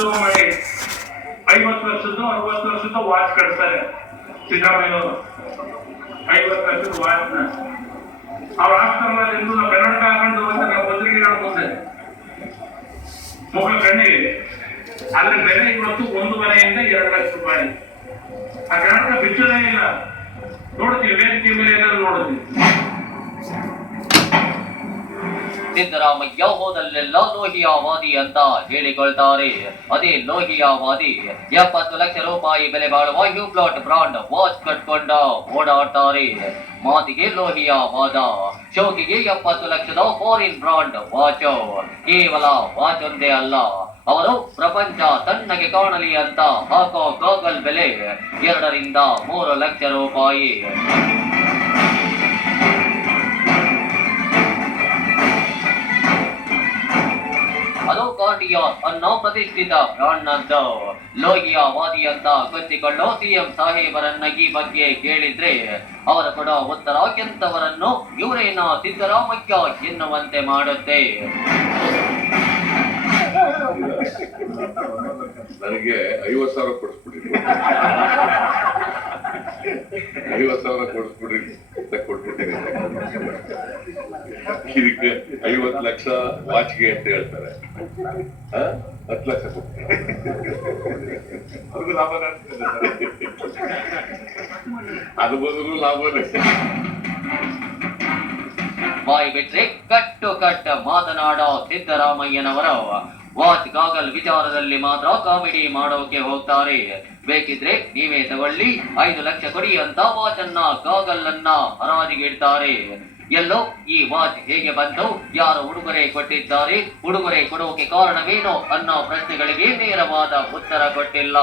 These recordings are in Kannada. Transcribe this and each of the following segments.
ಸುಲಭ ಮಾಡಿ 50 ವರ್ಷದ್ದು 60 ವರ್ಷದ್ದು ವಾಚ್ ಕಟ್ತಾರೆ ಸಿದ್ದರಾಮಯ್ಯವರು. 50 ವರ್ಷದ ವಾಚ್ನ ಅವ್ರು ಹಾಕ್ತಾರಲ್ಲ ಎಂದು ನಾವು ಕನ್ನಡ ಹಾಕೊಂಡು ಅಂತ ನಾವು ಪತ್ರಿಕೆಗಳ ಮುಂದೆ ಮುಖ ಕಣ್ಣಿಗೆ ಅದ್ರ ಬೆಲೆ ಇವತ್ತು 1.5 ಇಂದ 2 ಲಕ್ಷ ರೂಪಾಯಿ. ಆ ಕನ್ನಡ ಬಿಚ್ಚೋದೇ ಇಲ್ಲ. ನೋಡ್ತೀವಿ ವೇದಿಕೆ ಮೇಲೆ ಎಲ್ಲರೂ ನೋಡ್ತೀವಿ. ಸಿದ್ದರಾಮಯ್ಯ ಹೋದಲ್ಲೆಲ್ಲ ಲೋಹಿಯಾವಾದಿ ಅಂತ ಹೇಳಿಕೊಳ್ತಾರೆ. ಅದೇ ಲೋಹಿಯಾವಾದಿ 70 ಲಕ್ಷ ರೂಪಾಯಿ ಬೆಲೆ ಬಾಳುವ ಹ್ಯೂಬ್ಲಾಟ್ ಬ್ರಾಂಡ್ ವಾಚ್ ಕಟ್ಕೊಂಡ ಓಡಾಡ್ತಾರೆ. ಮಾತಿಗೆ ಲೋಹಿಯಾವಾದ, ಶೋಕಿಗೆ 70 ಲಕ್ಷದ ಫಾರಿನ್ ಬ್ರಾಂಡ್ ವಾಚ್. ಕೇವಲ ವಾಚ್ ಒಂದೇ ಅಲ್ಲ, ಅವರು ಪ್ರಪಂಚ ತಣ್ಣಗೆ ಕಾಣಲಿ ಅಂತ ಹಾಕೋ ಗಾಗಲ್ ಬೆಲೆ 2 ರಿಂದ 3 ಲಕ್ಷ ರೂಪಾಯಿ. ಅದು ಕಾರ್ಡಿಯಾರ್ ಅನ್ನೋ ಪ್ರತಿಷ್ಠಿತ ಬ್ರಾಂಡ್ನದ್ದು. ಲೋಹಿಯಾವಾದಿ ಅಂತ ಗೊತ್ತಿಕೊಳ್ಳೋ ಸಿಎಂ ಸಾಹೇಬರನ್ನ ಈ ಬಗ್ಗೆ ಕೇಳಿದ್ರೆ ಅವರ ಕೊಡೋ ಉತ್ತರ ಎಂತವರನ್ನು ಇವರೇನ ಸಿದ್ದರಾಮಯ್ಯ ಎನ್ನುವಂತೆ ಮಾಡುತ್ತೆ. ನನಗೆ 50,000 ಕೊಡಿಸ್ಬಿಡಿ, 50,000 ಕೊಡಿಸ್ಬಿಡ್ರಿ ಅಂತ ಕೊಟ್ಬಿಟ್ಟಿನಿ. ಇದಕ್ಕೆ 50 ಲಕ್ಷ ವಾಚ್ಗೆ ಅಂತ ಹೇಳ್ತಾರೆ. 10 ಲಕ್ಷ ಕೊಡ್ತಾರೆ. ಅದು ಬದಲು ಲಾಭನೇ. ಬಾಯಿ ಬಿಟ್ರೆ ಕಟ್ಟು ಮಾತನಾಡೋ ಸಿದ್ದರಾಮಯ್ಯನವರು ವಾಚ್ ಗಾಗಲ್ ವಿಚಾರದಲ್ಲಿ ಮಾತ್ರ ಕಾಮಿಡಿ ಮಾಡೋಕೆ ಹೋಗ್ತಾರೆ. ಬೇಕಿದ್ರೆ ನೀವೇ ತಗೊಳ್ಳಿ, 5 ಲಕ್ಷ ಕೊಡಿ ಅಂತ ವಾಚ್ ಅನ್ನ ಗಾಗಲ್ ಅನ್ನ ಹರಾಜಿಗಿಡ್ತಾರೆ. ಎಲ್ಲೋ ಈ ವಾಚ್ ಹೇಗೆ ಬಂತು, ಯಾರು ಉಡುಗೊರೆ ಕೊಟ್ಟಿದ್ದಾರೆ, ಉಡುಗೊರೆ ಕೊಡೋಕೆ ಕಾರಣವೇನು ಅನ್ನೋ ಪ್ರಶ್ನೆಗಳಿಗೆ ನೇರವಾದ ಉತ್ತರ ಕೊಟ್ಟಿಲ್ಲ.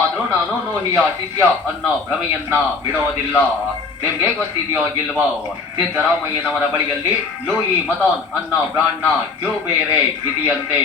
ಆದ್ರೂ ನಾನು ಲೋಹಿಯಾ ಶಿಷ್ಯ ಅನ್ನೋ ಭ್ರಮೆಯನ್ನ ಬಿಡೋದಿಲ್ಲ. ನಿಮ್ಗೆ ಗೊತ್ತಿದೆಯೋ ಇಲ್ವೋ, ಸಿದ್ದರಾಮಯ್ಯನವರ ಬಳಿಯಲ್ಲಿ ಲೂಯಿ ಮತಾನ್ ಅನ್ನೋ ಬ್ರಾಂಡ್ ನ ಕ್ಯೂ ಬೇರೆ ಇದೆಯಂತೆ.